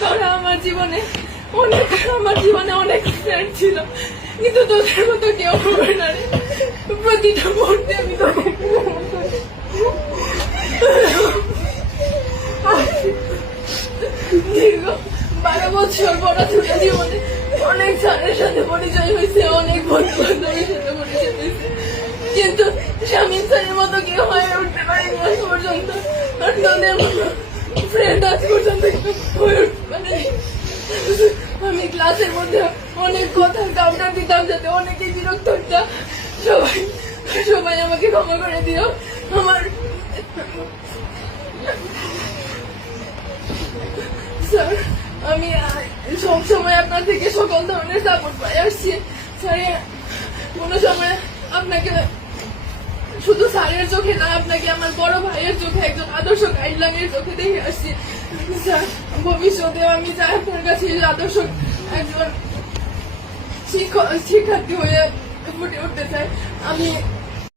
তোরা আমার জীবনে অনেক ফ্রেন্ড ছিল, কিন্তু তোদের মতো কেউ হবে না রে। প্রতিটা মুহূর্তে আমি তোকে দীর্ঘ 12 বছর পড়াশোনা জীবনে অনেক স্যারের সাথে পরিচয় হয়েছে, অনেক বন্ধু বান্ধবের সাথে পরিচয় হয়েছে, কিন্তু শামীম স্যারের মতো কেউ হয়ে উঠতে পারেনি আজ পর্যন্ত। আর তোদের মতো ফ্রেন্ড আজ পর্যন্ত হয়ে উঠতে পারেনি। আমি ক্লাসের মধ্যে অনেক কথা কাউন্টার দিতাম, যাতে অনেকেই বিরক্ত হতো। সবাই আমাকে ক্ষমা করে দিও। আমার স্যার, আমি সবসময় আপনার থেকে সকল ধরনের সাপোর্ট পাই আসছি স্যার। কোনো সময় আপনাকে শুধু স্যারের চোখে না, আপনাকে আমার বড় ভাইয়ের চোখে, একজন আদর্শ গাইডলাইনের চোখে দেখে আসছি স্যার। ভবিষ্যতে আমি চাই আপনার কাছে আদর্শ একজন শিক্ষার্থী হয়ে ফুটে উঠতে চাই। আমি